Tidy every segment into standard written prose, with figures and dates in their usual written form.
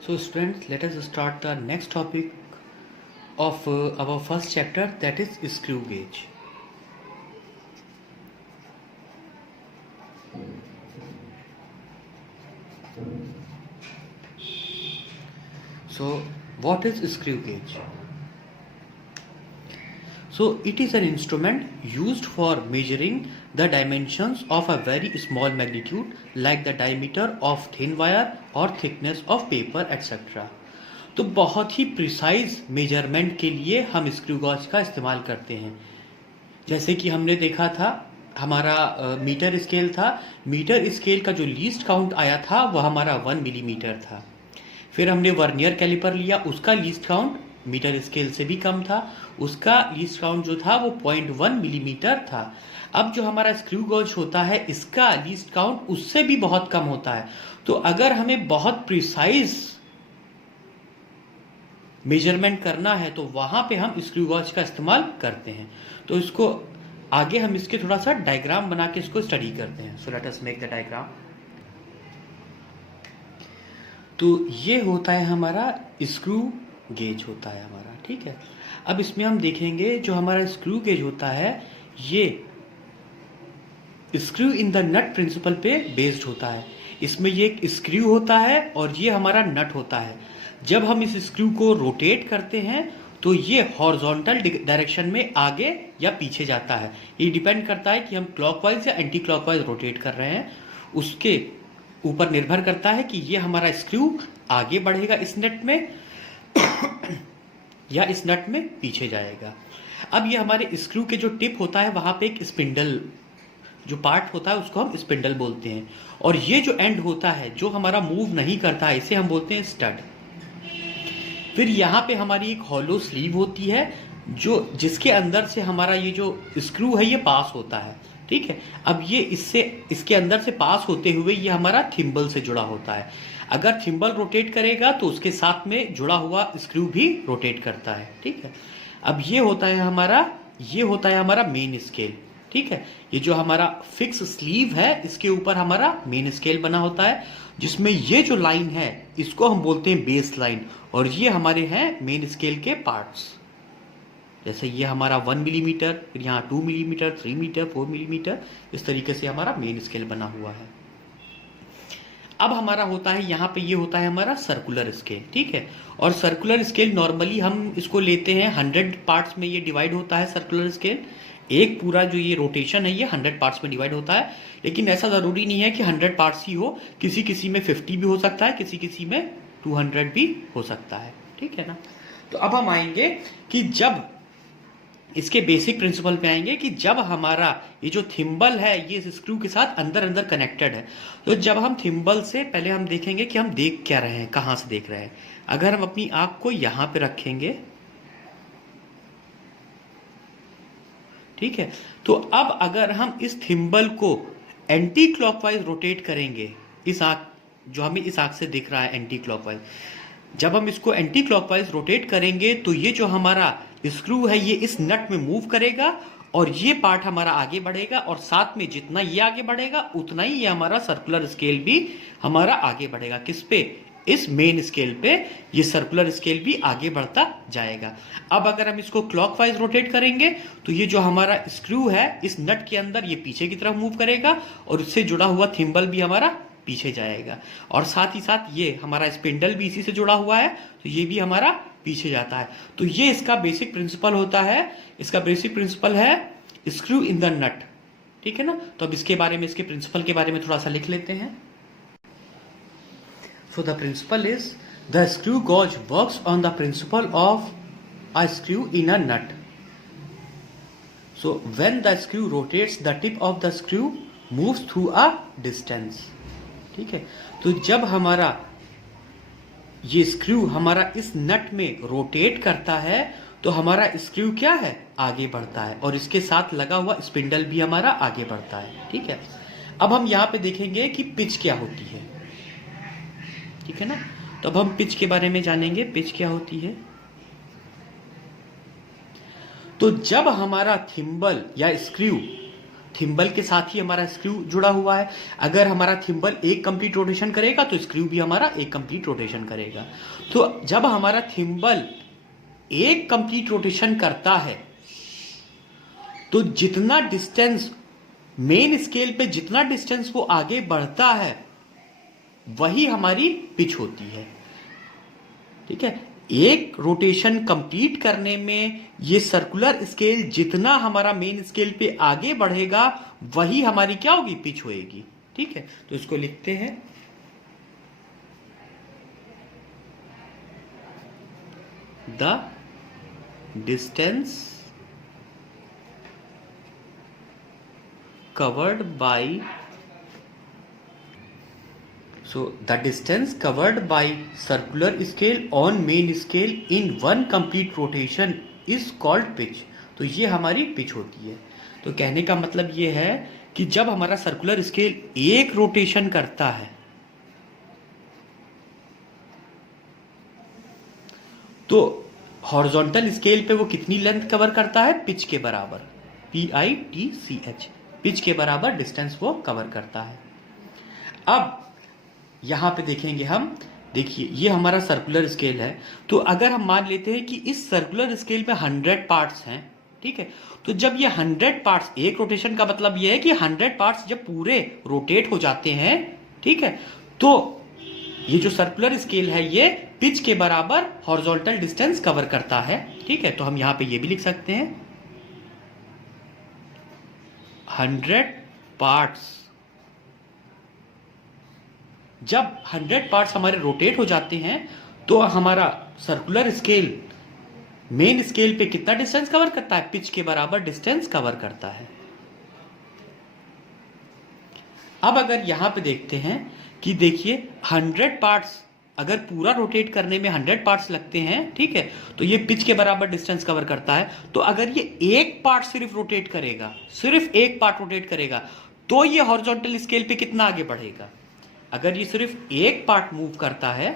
So students, let us start the next topic of our first chapter, that is screw gauge. So what is screw gauge? So it is an instrument used for measuring the dimensions of a very small magnitude like the diameter of thin wire or thickness of paper etc. तो बहुत ही precise measurement के लिए हम screw gauge का इस्तेमाल करते हैं। जैसे कि हमने देखा था हमारा मीटर स्केल था। मीटर स्केल का जो लीस्ट काउंट आया था वह हमारा 1 मिलीमीटर था। फिर हमने वर्नियर कैलिपर लिया, उसका लीस्ट काउंट मीटर स्केल से भी कम था, उसका लीस्ट काउंट जो था वो 0.1 मिलीमीटर था। अब जो हमारा स्क्रू गॉज होता है इसका लीस्ट काउंट उससे भी बहुत कम होता है। तो अगर हमें बहुत प्रिसाइज मेजरमेंट करना है तो वहां पे हम स्क्रू गॉज का इस्तेमाल करते हैं। तो इसको आगे हम इसके थोड़ा सा डायग्राम बना के इसको स्टडी करते हैं। So let us make the diagram. तो ये होता है हमारा स्क्रू गेज होता है हमारा, ठीक है। अब इसमें हम देखेंगे जो हमारा स्क्रू गेज होता है ये screw in the nut principle पे बेस्ड होता है। इसमें ये एक स्क्रू होता है और ये हमारा नट होता है। जब हम इस स्क्रू को रोटेट करते हैं तो ये हॉरिजॉन्टल डायरेक्शन में आगे या पीछे जाता है। ये डिपेंड करता है कि हम क्लॉकवाइज या एंटी क्लॉकवाइज रोटेट कर रहे हैं, उसके ऊपर निर्भर करता है कि ये हमारा स्क्रू आगे बढ़ेगा इस नट में या इस नट में पीछे जाएगा। अब ये हमारे स्क्रू के जो टिप होता है वहां पे एक स्पिंडल जो पार्ट होता है उसको हम स्पिंडल बोलते हैं, और ये जो एंड होता है जो हमारा मूव नहीं करता है इसे हम बोलते हैं स्टड। फिर यहाँ पे हमारी एक हॉलो स्लीव होती है जो जिसके अंदर से हमारा ये जो स्क्रू है ये पास होता है, ठीक है। अब ये इसके अंदर से पास होते हुए ये हमारा थिम्बल से जुड़ा होता है। अगर थिम्बल रोटेट करेगा तो उसके साथ में जुड़ा हुआ स्क्रू भी रोटेट करता है, ठीक है। अब ये होता है हमारा मेन स्केल, ठीक है। ये जो हमारा फिक्स स्लीव है इसके ऊपर हमारा मेन स्केल बना होता है, जिसमें ये जो लाइन है इसको हम बोलते हैं बेस लाइन, और ये हमारे हैं मेन स्केल के पार्ट्स। जैसे ये हमारा 1 मिलीमीटर, फिर यहाँ 2 मिलीमीटर, 3 मीटर, 4 मिलीमीटर, इस तरीके से हमारा मेन स्केल बना हुआ है। अब हमारा होता है यहाँ पे ये होता है हमारा सर्कुलर स्केल, ठीक है। और सर्कुलर स्केल नॉर्मली हम इसको लेते हैं 100 पार्ट्स में ये डिवाइड होता है सर्कुलर स्केल। एक पूरा जो ये रोटेशन है ये 100 पार्ट्स में डिवाइड होता है, लेकिन ऐसा ज़रूरी नहीं है कि 100 पार्ट्स ही हो, किसी किसी में 50 भी हो सकता है, किसी किसी में 200 भी हो सकता है, ठीक है ना। तो अब हम आएंगे कि जब इसके बेसिक प्रिंसिपल पे आएंगे कि जब हमारा ये जो थिम्बल है ये इस स्क्रू के साथ अंदर अंदर कनेक्टेड है, तो जब हम थिम्बल से पहले हम देखेंगे कि हम देख क्या रहे हैं, कहाँ से देख रहे हैं। अगर हम अपनी आँख को यहाँ पे रखेंगे, ठीक है, तो अब अगर हम इस थिम्बल को एंटी क्लॉकवाइज रोटेट करेंगे, इस आँख जो हमें इस आँख से दिख रहा है एंटी क्लॉकवाइज, जब हम इसको एंटी क्लॉकवाइज रोटेट करेंगे तो ये जो हमारा स्क्रू है ये इस नट में मूव करेगा और ये पार्ट हमारा आगे बढ़ेगा, और साथ में जितना ये आगे बढ़ेगा उतना ही ये हमारा सर्कुलर स्केल भी हमारा आगे बढ़ेगा। किस पे? इस मेन स्केल पे ये सर्कुलर स्केल भी आगे बढ़ता जाएगा। अब अगर हम इसको क्लॉकवाइज रोटेट करेंगे तो ये जो हमारा स्क्रू है इस नट के अंदर ये पीछे की तरफ मूव करेगा और इससे जुड़ा हुआ थिम्बल भी हमारा पीछे जाएगा, और साथ ही साथ ये हमारा स्पिंडल भी इसी से जुड़ा हुआ है तो ये भी हमारा पीछे जाता है। तो ये इसका बेसिक प्रिंसिपल होता है। इसका बेसिक प्रिंसिपल है स्क्रू इन द नट, ठीक है ना। तो अब इसके बारे में, इसके प्रिंसिपल के बारे में थोड़ा सा लिख लेते हैं। So the principle is the screw gauge works on the principle of a screw in a nut. So when the screw rotates, the tip of the screw moves through a distance. ठीक है, तो जब हमारा ये screw हमारा इस नट में rotate करता है तो हमारा स्क्रू क्या है? आगे बढ़ता है, और इसके साथ लगा हुआ स्पिंडल भी हमारा आगे बढ़ता है, ठीक है। अब हम यहाँ पे देखेंगे कि पिच क्या होती है, ठीक है ना। तो अब हम पिच के बारे में जानेंगे, पिच क्या होती है। तो जब हमारा थिम्बल या स्क्रू थिम्बल के साथ ही हमारा स्क्रू जुड़ा हुआ है। अगर हमारा थिम्बल एक कंप्लीट रोटेशन करेगा तो स्क्रू भी हमारा एक कंप्लीट रोटेशन करेगा। तो जब हमारा थिम्बल एक कंप्लीट रोटेशन करता है तो जितना डिस्टेंस मेन स्केल पे, जितना डिस्टेंस वो आगे बढ़ता है वही हमारी पिच होती है। ठीक है, एक रोटेशन कंप्लीट करने में ये सर्कुलर स्केल जितना हमारा मेन स्केल पे आगे बढ़ेगा वही हमारी क्या होगी, पिच होएगी। ठीक है, तो इसको लिखते हैं the distance covered by the distance covered by circular scale on main scale in one complete rotation is called pitch। तो ये हमारी पिच होती है। तो कहने का मतलब ये है कि जब हमारा सर्कुलर स्केल एक रोटेशन करता है तो हॉरिजॉन्टल स्केल पे वो कितनी लेंथ कवर करता है, पिच के बराबर, PITCH, पिच के बराबर डिस्टेंस वो कवर करता है। अब यहां पे देखेंगे हम, देखिए ये हमारा सर्कुलर स्केल है। तो अगर हम मान लेते हैं कि इस सर्कुलर स्केल में 100 पार्ट्स हैं, ठीक है, तो जब ये 100 पार्ट्स, एक रोटेशन का मतलब ये है कि 100 पार्ट्स जब पूरे रोटेट हो जाते हैं, ठीक है, तो ये जो सर्कुलर स्केल है ये पिच के बराबर हॉरिजॉन्टल डिस्टेंस कवर करता है। ठीक है, तो हम यहां पे ये भी लिख सकते हैं 100 पार्ट्स, जब 100 पार्ट्स हमारे रोटेट हो जाते हैं तो हमारा सर्कुलर स्केल मेन स्केल पे कितना डिस्टेंस कवर करता है, पिच के बराबर डिस्टेंस कवर करता है। अब अगर यहां पे देखते हैं कि देखिए 100 पार्ट्स अगर पूरा रोटेट करने में 100 पार्ट्स लगते हैं, ठीक है, तो ये पिच के बराबर डिस्टेंस कवर करता है। तो अगर ये एक पार्ट सिर्फ रोटेट करेगा, सिर्फ एक पार्ट रोटेट करेगा, तो ये हॉरिजॉन्टल स्केल पे कितना आगे बढ़ेगा। अगर ये सिर्फ एक पार्ट मूव करता है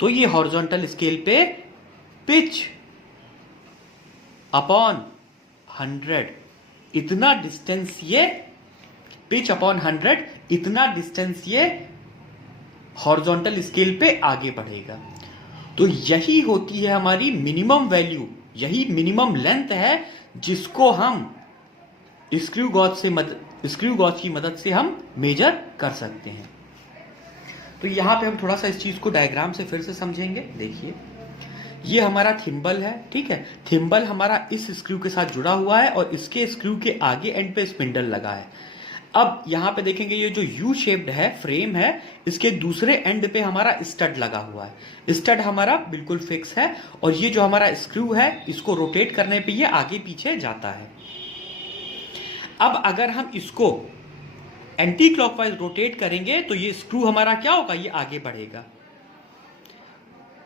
तो ये हॉरिजॉन्टल स्केल पे पिच अपॉन 100 इतना डिस्टेंस, ये पिच अपॉन 100 इतना डिस्टेंस ये हॉरिजॉन्टल स्केल पे आगे बढ़ेगा। तो यही होती है हमारी मिनिमम वैल्यू, यही मिनिमम लेंथ है जिसको हम स्क्रू गॉज की मदद से हम मेजर कर सकते हैं। तो यहां पे हम थोड़ा सा इस चीज को डायग्राम से फिर से समझेंगे। देखिए ये हमारा थिम्बल है, ठीक है, थिम्बल हमारा इस स्क्रू के साथ जुड़ा हुआ है और इसके स्क्रू के आगे एंड पे स्पिंडल लगा है। अब यहां पे देखेंगे ये जो यू शेप्ड है फ्रेम है, इसके दूसरे एंड पे हमारा स्टड लगा हुआ है। स्टड हमारा बिल्कुल फिक्स है और ये जो हमारा स्क्रू है इसको रोटेट करने पे ये आगे पीछे जाता है। अब अगर हम इसको एंटी क्लॉकवाइज रोटेट करेंगे तो ये स्क्रू हमारा क्या होगा, ये आगे बढ़ेगा।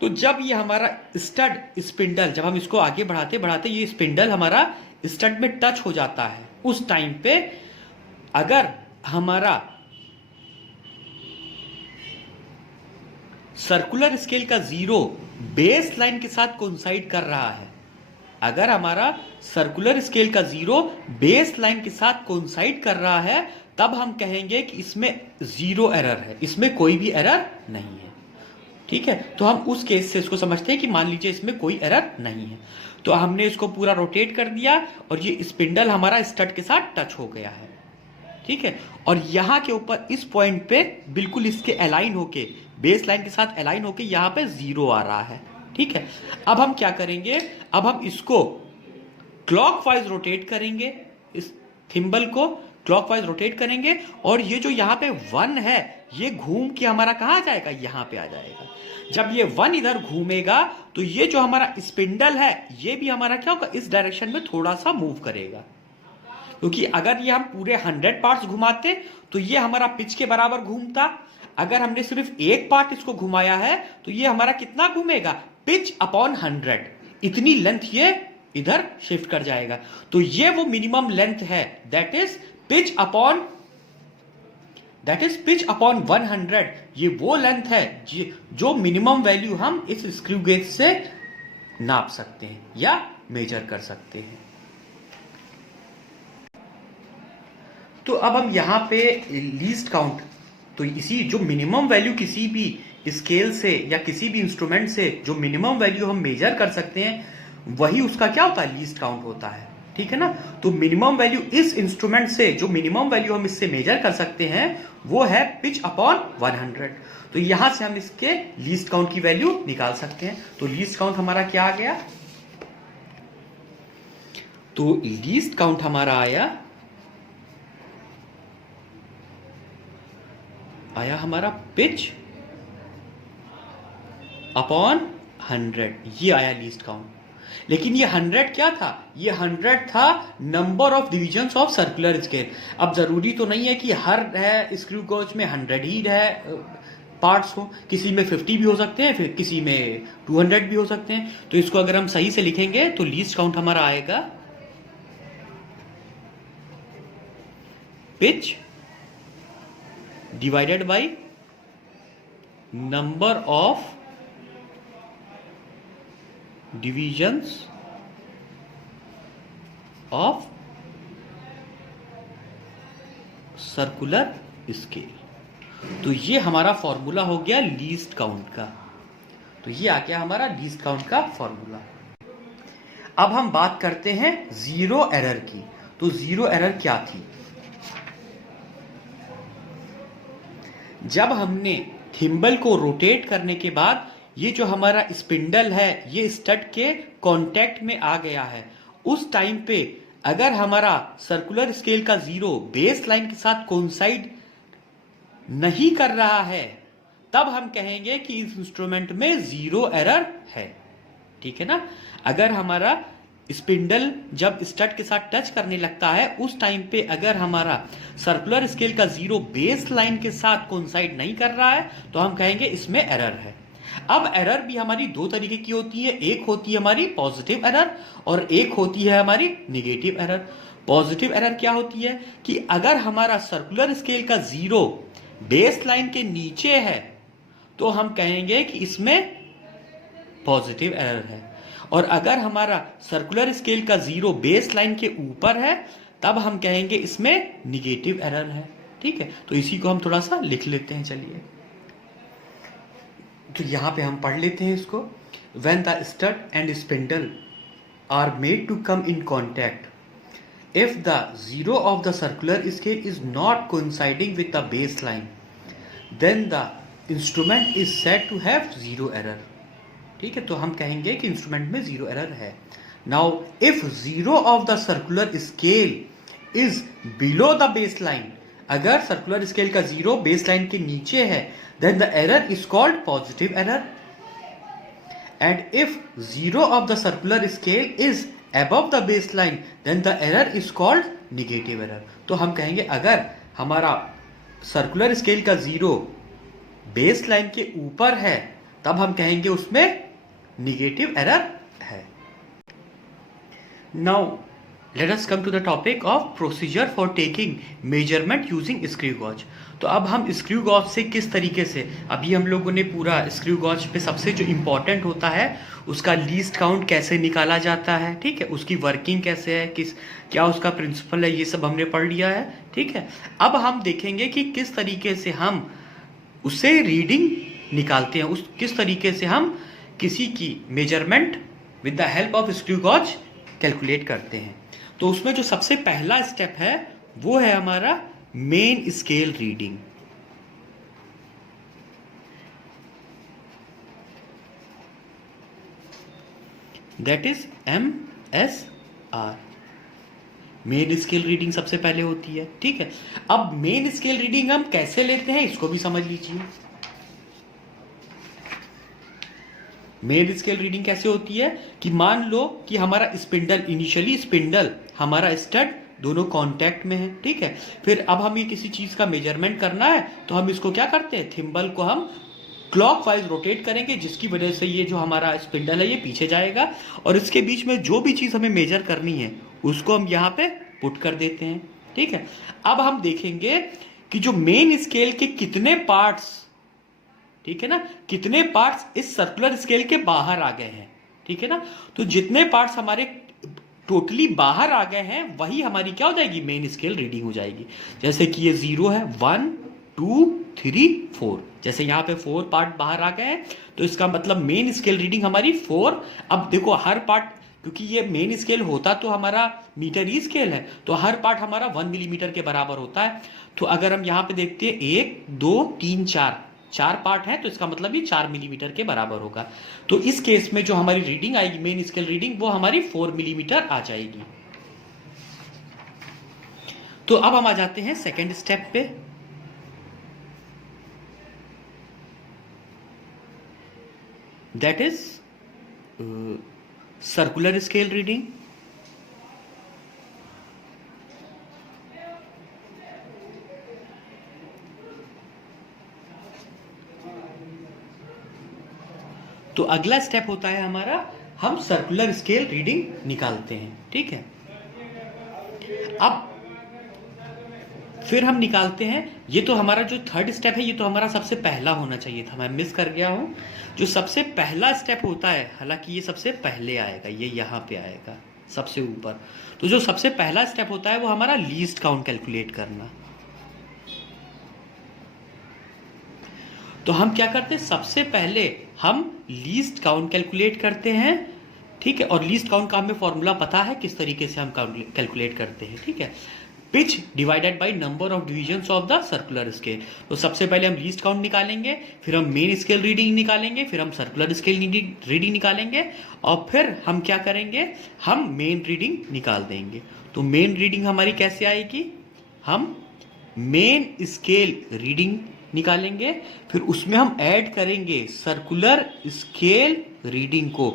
तो जब ये हमारा स्टड स्पिंडल, जब हम इसको आगे बढ़ाते बढ़ाते ये स्पिंडल हमारा स्टड में टच हो जाता है, उस टाइम पे अगर हमारा सर्कुलर स्केल का जीरो बेस लाइन के साथ कोइंसाइड कर रहा है, अगर हमारा सर्कुलर स्केल का जीरो बेस लाइन के साथ कोइंसाइड कर रहा है, तब हम कहेंगे कि इसमें जीरो एरर है, इसमें कोई भी एरर नहीं है। ठीक है, तो हम उस केस से इसको समझते हैं कि मान लीजिए इसमें कोई एरर नहीं है। तो हमने इसको पूरा रोटेट कर दिया और ये स्पिंडल हमारा स्टड के साथ टच हो गया है। ठीक है, और यहां के ऊपर इस पॉइंट पे बिल्कुल इसके अलाइन होके, बेस लाइन के साथ अलाइन होके यहां पे जीरो आ रहा है। ठीक है, अब हम क्या करेंगे, अब हम इसको क्लॉकवाइज रोटेट करेंगे, इस थिम्बल को क्लॉकवाइज रोटेट करेंगे और ये जो यहाँ पे 1 है ये घूम के हमारा कहाँ जाएगा, यहाँ पे आ जाएगा। जब ये 1 इधर घूमेगा तो ये जो हमारा स्पिंडल है ये भी हमारा क्या होगा, इस डायरेक्शन में थोड़ा सा मूव करेगा, क्योंकि अगर ये हम पूरे 100 पार्ट्स घुमाते तो ये हमारा पिच के बराबर घूमता। अगर हमने सिर्फ एक पार्ट इसको घुमाया है तो ये हमारा कितना घूमेगा, पिच अपॉन 100, इतनी लेंथ ये इधर शिफ्ट कर जाएगा। तो ये वो मिनिमम लेंथ है, दैट इज पिच अपॉन 100। ये वो लेंथ है जो मिनिमम वैल्यू हम इस स्क्रू गेज से नाप सकते हैं या मेजर कर सकते हैं। तो अब हम यहाँ पे लीस्ट काउंट, तो इसी जो मिनिमम वैल्यू किसी भी स्केल से या किसी भी इंस्ट्रूमेंट से जो मिनिमम वैल्यू हम मेजर कर सकते हैं वही उसका क्या होता है, लीस्ट काउंट होता है। ठीक है ना। तो मिनिमम वैल्यू इस इंस्ट्रूमेंट से जो मिनिमम वैल्यू हम इससे मेजर कर सकते हैं वो है पिच अपॉन 100। तो यहां से हम इसके लीस्ट काउंट की वैल्यू निकाल सकते हैं। तो लीस्ट काउंट हमारा क्या आ गया, तो लीस्ट काउंट हमारा आया हमारा पिच अपॉन 100, ये आया लीस्ट काउंट। लेकिन ये 100 क्या था, ये 100 था number of divisions of circular scale. अब जरूरी तो नहीं है कि हर है स्क्रू गॉज में 100 ही है पार्ट्स हो, किसी में 50 भी हो सकते हैं, फिर किसी में 200 भी हो सकते हैं। तो इसको अगर हम सही से लिखेंगे तो लीस्ट काउंट हमारा आएगा pitch divided by number of divisions of circular scale. तो ये हमारा फॉर्मूला हो गया लीस्ट काउंट का। तो ये आ गया हमारा लीस्ट काउंट का फॉर्मूला। अब हम बात करते हैं जीरो एरर की। तो जीरो एरर क्या थी, जब हमने थिम्बल को रोटेट करने के बाद ये जो हमारा स्पिंडल है ये स्टड के कांटेक्ट में आ गया है, उस टाइम पे अगर हमारा सर्कुलर स्केल का जीरो बेस लाइन के साथ कोइंसाइड नहीं कर रहा है तब हम कहेंगे कि इस इंस्ट्रूमेंट में जीरो एरर है। ठीक है ना। अगर हमारा स्पिंडल जब स्टड के साथ टच करने लगता है उस टाइम पे अगर हमारा सर्कुलर स्केल का जीरो बेस लाइन के साथ कोइंसाइड नहीं कर रहा है तो हम कहेंगे इसमें एरर है। अब एरर भी हमारी दो तरीके की होती है, एक होती है हमारी पॉजिटिव एरर और एक होती है हमारी निगेटिव एरर। पॉजिटिव एरर क्या होती है कि अगर हमारा सर्कुलर स्केल का जीरो बेस लाइन के नीचे है तो हम कहेंगे कि इसमें पॉजिटिव एरर है, और अगर हमारा सर्कुलर स्केल का जीरो बेस लाइन के ऊपर है तब हम कहेंगे इसमें निगेटिव एरर है। ठीक है। तो इसी को हम थोड़ा सा लिख लेते हैं, चलिए। तो यहां पे हम पढ़ लेते हैं इसको। When the stud and spindle are made to come in contact, if the zero of the circular scale is not coinciding with the baseline, then the instrument is said to have zero error. ठीक है। तो हम कहेंगे कि instrument में zero error है। Now if zero of the circular scale is below the base line, अगर circular scale का जीरो बेस लाइन के नीचे है then the error is called positive error, and if zero of the circular scale is above the baseline then the error is called negative error. तो हम कहेंगे अगर हमारा सर्कुलर स्केल का जीरो बेस लाइन के ऊपर है तब हम कहेंगे उसमें निगेटिव एरर है। Now let us come to the topic of procedure for taking measurement using screw gauge. तो अब हम स्क्रू गॉज से किस तरीके से, अभी हम लोगों ने पूरा स्क्रू गॉज पे सबसे जो इम्पोर्टेंट होता है उसका लीस्ट काउंट कैसे निकाला जाता है, ठीक है, उसकी वर्किंग कैसे है, क्या उसका प्रिंसिपल है, ये सब हमने पढ़ लिया है। ठीक है। अब हम देखेंगे कि किस तरीके से हम उससे रीडिंग निकालते हैं, किस तरीके से हम किसी की measurement with the help of screw gauge calculate करते हैं। तो उसमें जो सबसे पहला स्टेप है वो है हमारा main scale reading. That is MSR। Main scale reading सबसे पहले होती है। ठीक है। अब मेन स्केल रीडिंग हम कैसे लेते हैं इसको भी समझ लीजिए। मेन स्केल रीडिंग कैसे होती है कि मान लो कि हमारा स्पिंडल, इनिशियली स्पिंडल हमारा स्टड दोनों कांटेक्ट में है। ठीक है। फिर अब हमें किसी चीज का मेजरमेंट करना है तो हम इसको क्या करते हैं, थिम्बल को हम क्लॉकवाइज रोटेट करेंगे जिसकी वजह से ये जो हमारा स्पिंडल है ये पीछे जाएगा और इसके बीच में जो भी चीज हमें मेजर करनी है उसको हम यहाँ पे पुट कर देते हैं। ठीक है। अब हम देखेंगे कि जो मेन स्केल के कितने पार्ट्स, ठीक है ना, कितने पार्ट्स इस सर्कुलर स्केल के बाहर आ गए हैं। ठीक है ना। तो जितने पार्ट्स हमारे टोटली बाहर आ गए हैं वही हमारी क्या हो जाएगी, मेन स्केल रीडिंग हो जाएगी। जैसे कि ये 0 है, 1 2 3 4, जैसे यहाँ पे 4 पार्ट बाहर आ गए हैं तो इसका मतलब मेन स्केल रीडिंग हमारी 4। अब देखो हर पार्ट, क्योंकि ये मेन स्केल होता तो हमारा मीटर ही स्केल है, तो हर पार्ट हमारा 1 मिलीमीटर के बराबर होता है। तो अगर हम यहाँ पे देखते हैं 1 2 3 4, 4 पार्ट है तो इसका मतलब ये 4 मिलीमीटर के बराबर होगा। तो इस केस में जो हमारी रीडिंग आएगी मेन स्केल रीडिंग, वो हमारी 4 मिलीमीटर आ जाएगी। तो अब हम आ जाते हैं सेकेंड स्टेप पे। That is circular scale reading. तो अगला स्टेप होता है हमारा, हम सर्कुलर स्केल रीडिंग निकालते हैं, ठीक है। अब फिर हम निकालते हैं, ये तो हमारा जो थर्ड स्टेप है ये तो हमारा सबसे पहला होना चाहिए था, मैं मिस कर गया हूं। जो सबसे पहला स्टेप होता है, हालांकि ये सबसे पहले आएगा, ये यहाँ पे आएगा सबसे ऊपर। तो जो सबसे पहला स्टेप होता है वो हमारा लीस्ट काउंट कैलकुलेट करना। तो हम क्या करते हैं, सबसे पहले हम लीस्ट काउंट कैलकुलेट करते हैं, ठीक है। और लीस्ट काउंट का हमें फॉर्मूला पता है किस तरीके से हम कैलकुलेट करते हैं, ठीक है। Pitch divided by number of divisions of the circular scale. तो सबसे पहले हम लीस्ट काउंट निकालेंगे, फिर हम मेन स्केल रीडिंग निकालेंगे, फिर हम सर्कुलर स्केल रीडिंग निकालेंगे, और फिर हम क्या करेंगे, हम मेन रीडिंग निकाल देंगे। तो मेन रीडिंग हमारी कैसे आएगी, हम मेन स्केल रीडिंग निकालेंगे, फिर उसमें हम ऐड करेंगे सर्कुलर स्केल रीडिंग को,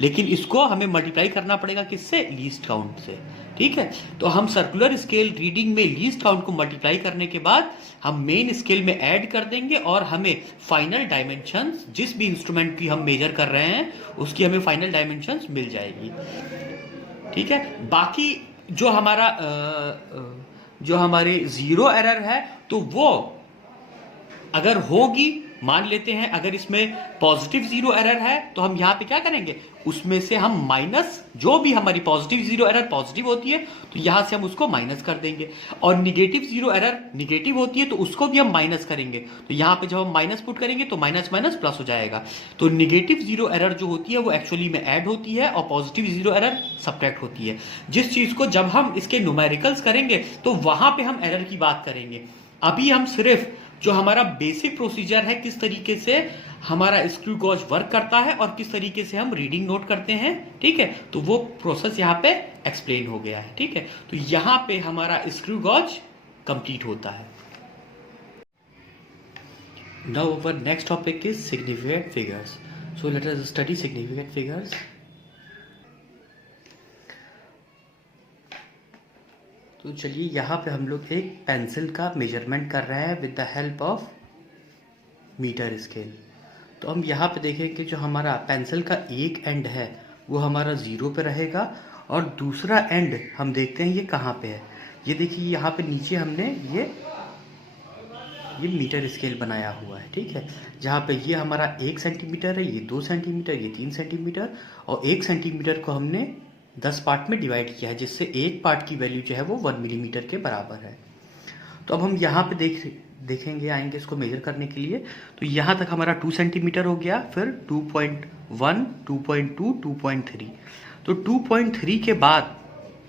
लेकिन इसको हमें मल्टीप्लाई करना पड़ेगा किससे, लीस्ट काउंट से, ठीक है। तो हम सर्कुलर स्केल रीडिंग में लीस्ट काउंट को मल्टीप्लाई करने के बाद हम मेन स्केल में ऐड कर देंगे, और हमें फाइनल डायमेंशंस, जिस भी इंस्ट्रूमेंट की हम मेजर कर रहे हैं उसकी हमें फाइनल डायमेंशंस मिल जाएगी, ठीक है। बाकी जो हमारा जो हमारे जीरो एरर है, तो वो अगर होगी, मान लेते हैं अगर इसमें पॉजिटिव जीरो एरर है तो हम यहां पे क्या करेंगे, उसमें से हम माइनस, जो भी हमारी पॉजिटिव जीरो एरर पॉजिटिव होती है तो यहां से हम उसको माइनस कर देंगे, और निगेटिव जीरो एरर निगेटिव होती है तो उसको भी हम माइनस करेंगे। तो यहां पे जब हम माइनस पुट करेंगे तो माइनस माइनस प्लस हो जाएगा। तो निगेटिव जीरो एरर जो होती है वो एक्चुअली में ऐड होती है, और पॉजिटिव जीरो एरर सब्ट्रैक्ट होती है। जिस चीज को जब हम इसके न्यूमेरिकल्स करेंगे तो वहां पे हम एरर की बात करेंगे। अभी हम सिर्फ जो हमारा बेसिक प्रोसीजर है, किस तरीके से हमारा स्क्रू गॉज वर्क करता है और किस तरीके से हम रीडिंग नोट करते हैं, ठीक है, तो वो प्रोसेस यहाँ पे एक्सप्लेन हो गया है, ठीक है। तो यहाँ पे हमारा स्क्रू गॉज कंप्लीट होता है। Now our next topic is significant figures. So let us study significant figures. तो चलिए यहाँ पे हम लोग एक पेंसिल का मेजरमेंट कर रहे हैं with the help of metre scale. तो हम यहाँ पे देखें कि जो हमारा पेंसिल का एक एंड है वो हमारा 0 पे रहेगा, और दूसरा एंड हम देखते हैं ये कहाँ पे है। ये देखिए यहाँ पे नीचे हमने ये मीटर स्केल बनाया हुआ है, ठीक है। जहाँ पे ये हमारा 1 सेंटीमीटर है, ये 2 सेंटीमीटर, ये 3 सेंटीमीटर, और 1 सेंटीमीटर को हमने 10 पार्ट में डिवाइड किया है, जिससे एक पार्ट की वैल्यू जो है वो 1 मिलीमीटर के बराबर है। तो अब हम यहाँ पे देखेंगे, आएंगे इसको मेजर करने के लिए। तो यहाँ तक हमारा 2 सेंटीमीटर हो गया, फिर 2.1, 2.2, 2.3। तो 2.3 के बाद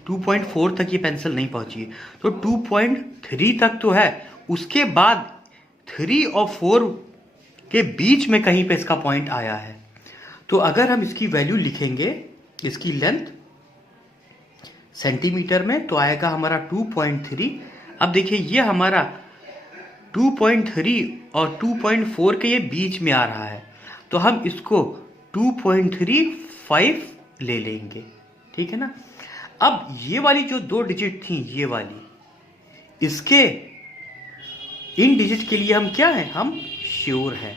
2.4 तक ये पेंसिल नहीं पहुंची, तो 2.3 तक तो है, उसके बाद 3 और 4 के बीच में कहीं पे इसका पॉइंट आया है। तो अगर हम इसकी वैल्यू लिखेंगे, इसकी लेंथ सेंटीमीटर में, तो आएगा हमारा 2.3। अब देखिए ये हमारा 2.3 और 2.4 के ये बीच में आ रहा है, तो हम इसको 2.35 ले लेंगे, ठीक है ना। अब ये वाली जो 2 डिजिट थी, ये वाली, इसके इन डिजिट के लिए हम क्या है, हम श्योर हैं।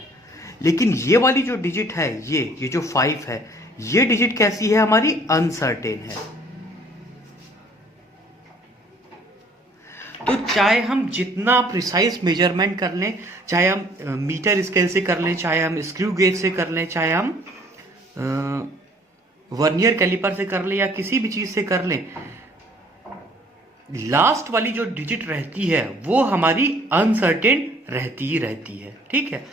लेकिन ये वाली जो डिजिट है, ये जो 5 है, ये डिजिट कैसी है, हमारी अनसर्टेन है। तो चाहे हम जितना प्रिसाइज मेजरमेंट कर लें, चाहे हम मीटर स्केल से कर लें, चाहे हम स्क्रू गेज से कर लें, चाहे हम वर्नियर कैलिपर से कर लें या किसी भी चीज से कर लें, लास्ट वाली जो डिजिट रहती है वो हमारी अनसर्टेन रहती ही रहती है। ठीक है,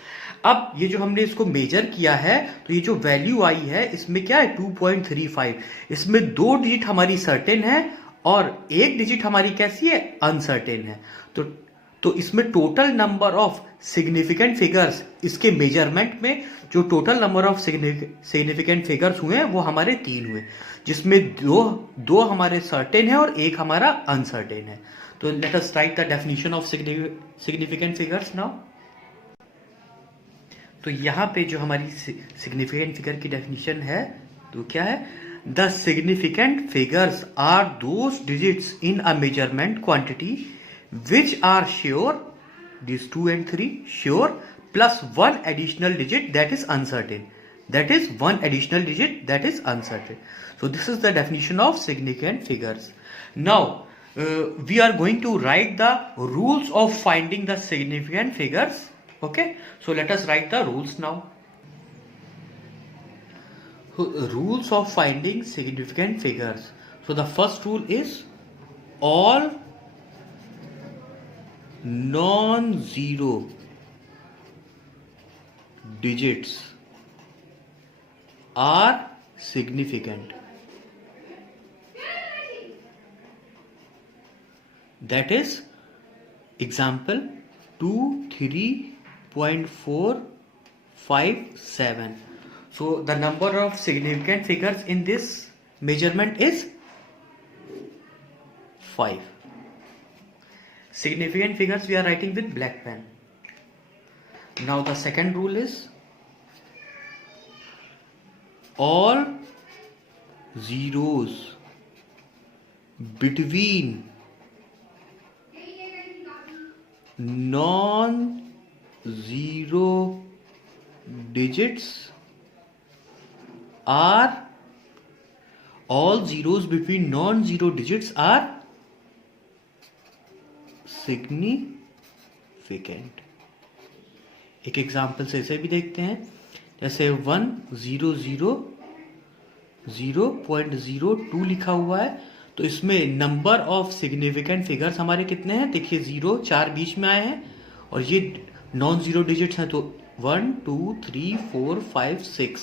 अब ये जो हमने इसको मेजर किया है तो ये जो वैल्यू आई है इसमें क्या है 2.35, इसमें 2 डिजिट हमारी सर्टेन है और 1 डिजिट हमारी कैसी है, अनसर्टेन है। तो इसमें total number of significant figures, इसके मेजरमेंट में जो total number of significant figures हुए वो हमारे 3 हुए, जिसमें दो हमारे सर्टेन है और 1 हमारा अनसर्टेन है। तो let us right the definition of significant figures now. तो यहां पे जो हमारी सिग्निफिकेंट फिगर की डेफिनेशन है तो क्या है, the significant figures are those digits in a measurement quantity which are sure, these 2 and 3 sure, plus one additional digit that is uncertain, that is one additional digit that is uncertain. So this is the definition of significant figures. Now we are going to write the rules of finding the significant figures. Okay, so let us write the rules now. So, rules of finding significant figures. So the first rule is all non-zero digits are significant. That is example 23.457. So the number of significant figures in this measurement is 5. Significant figures we are writing with black pen. Now the second rule is all zeros between non-zero digits are, all zeros between non-zero digits are significant. एक example से इसे भी देखते हैं, जैसे 1,000.02 लिखा हुआ है, तो इसमें नंबर ऑफ सिग्निफिकेंट फिगर्स हमारे कितने हैं, देखिए 0 4 बीच में आए हैं और ये नॉन जीरो डिजिट्स हैं, तो 1 2 3 4 5 6।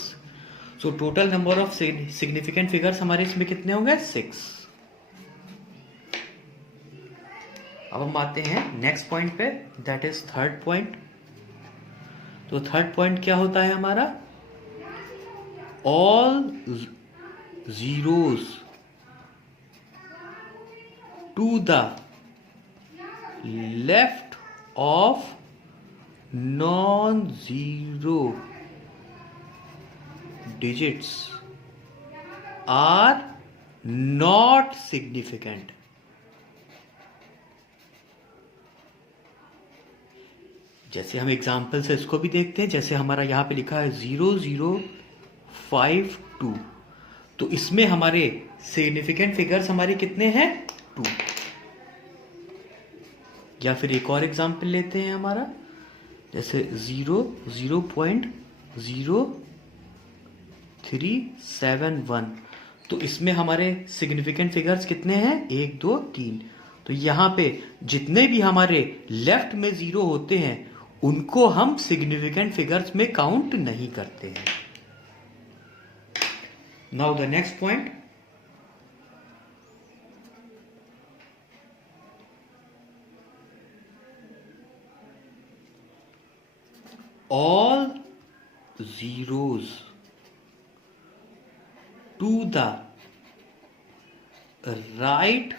So total number of significant figures हमारे इसमें कितने होंगे, 6। अब हम आते हैं नेक्स्ट पॉइंट पे, दैट इज थर्ड पॉइंट। तो थर्ड पॉइंट क्या होता है हमारा, all zeros to the left of non zero digits are not significant. जैसे हम एग्जाम्पल से इसको भी देखते हैं, जैसे हमारा यहाँ पे लिखा है 0052, तो इसमें हमारे सिग्निफिकेंट फिगर्स हमारे कितने हैं, 2। या फिर एक और एग्जाम्पल लेते हैं हमारा, जैसे 0.0371, तो इसमें हमारे सिग्निफिकेंट फिगर्स कितने हैं, 1 2 3। तो यहाँ पे जितने भी हमारे लेफ्ट में 0 होते हैं उनको हम सिग्निफिकेंट फिगर्स में काउंट नहीं करते हैं। Now the next point, all zeros to the right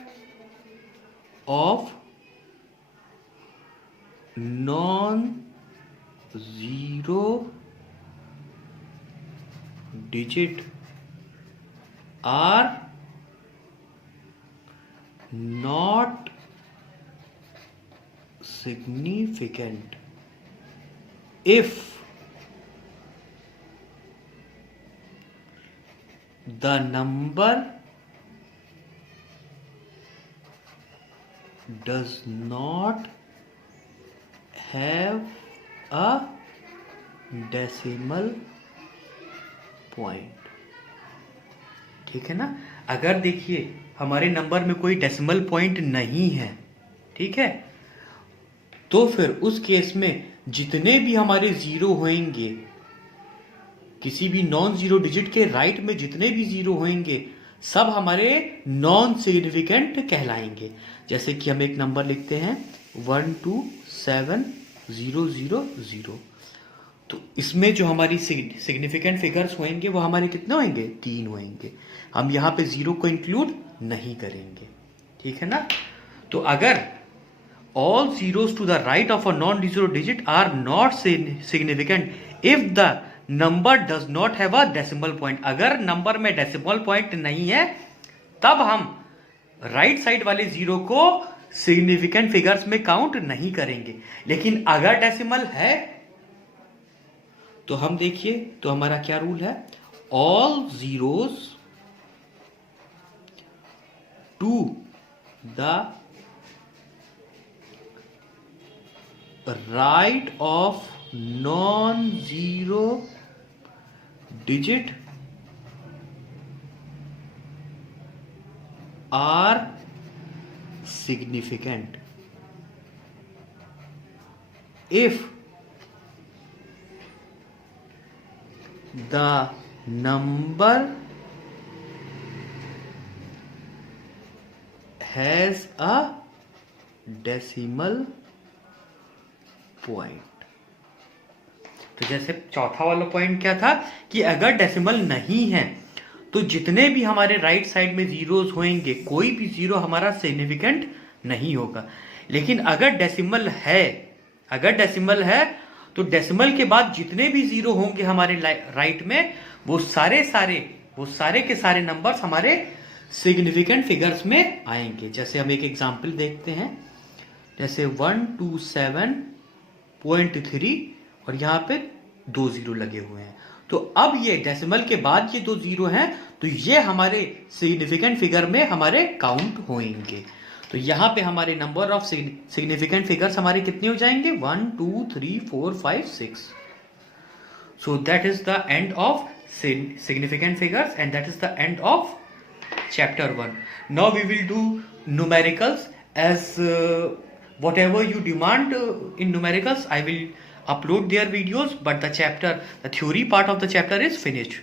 of non-zero digit are not significant if the number does not have a decimal point। ठीक है ना। अगर देखिए हमारे नंबर में कोई डेसिमल पॉइंट नहीं है, ठीक है, तो फिर उस केस में जितने भी हमारे जीरो होंगे, किसी भी नॉन जीरो डिजिट के राइट में जितने भी जीरो होंगे सब हमारे नॉन सिग्निफिकेंट कहलाएंगे। जैसे कि हम एक नंबर लिखते हैं 127000, तो इसमें जो हमारी सिग्निफिकेंट फिगर्स होंगे वो हमारे कितने होंगे, 3 होंगे। हम यहाँ पे जीरो को इंक्लूड नहीं करेंगे, ठीक है ना। तो अगर all zeros to the right of a non-zero digit are not significant if the number does not have a decimal point। अगर नंबर में डेसिमल पॉइंट नहीं है तब हम राइट साइड वाले जीरो को सिग्निफिकेंट फिगर्स में काउंट नहीं करेंगे। लेकिन अगर डेसिमल है तो हम देखिए, तो हमारा क्या रूल है, all zeros to the right of non-zero digit are significant if the number has a decimal point. तो जैसे चौथा वाला पॉइंट क्या था कि अगर डेसिमल नहीं है तो जितने भी हमारे राइट साइड में जीरोस होंगे कोई भी जीरो हमारा सिग्निफिकेंट नहीं होगा। लेकिन अगर डेसिमल है तो डेसिमल के बाद जितने भी जीरो होंगे हमारे राइट में वो सारे के सारे नंबर्स हमारे सिग्निफिकेंट फिगर्स में आएंगे। जैसे हम एक एग्जांपल देखते हैं, जैसे 127.3 और यहाँ पे 2 जीरो लगे हुए हैं। तो अब ये डेसिमल के बाद ये 2 जीरो हैं तो ये हमारे सिग्निफिकेंट फिगर में हमारे काउंट होंगे। तो यहाँ पे हमारे नंबर ऑफ सिग्निफिकेंट फिगर्स हमारे कितने हो जाएंगे, 1 2 3 4 5 6। So that is the end of significant figures and that is the end of chapter 1. Now we will do numericals as whatever you demand in numericals I will upload their videos, but the theory part of the chapter is finished.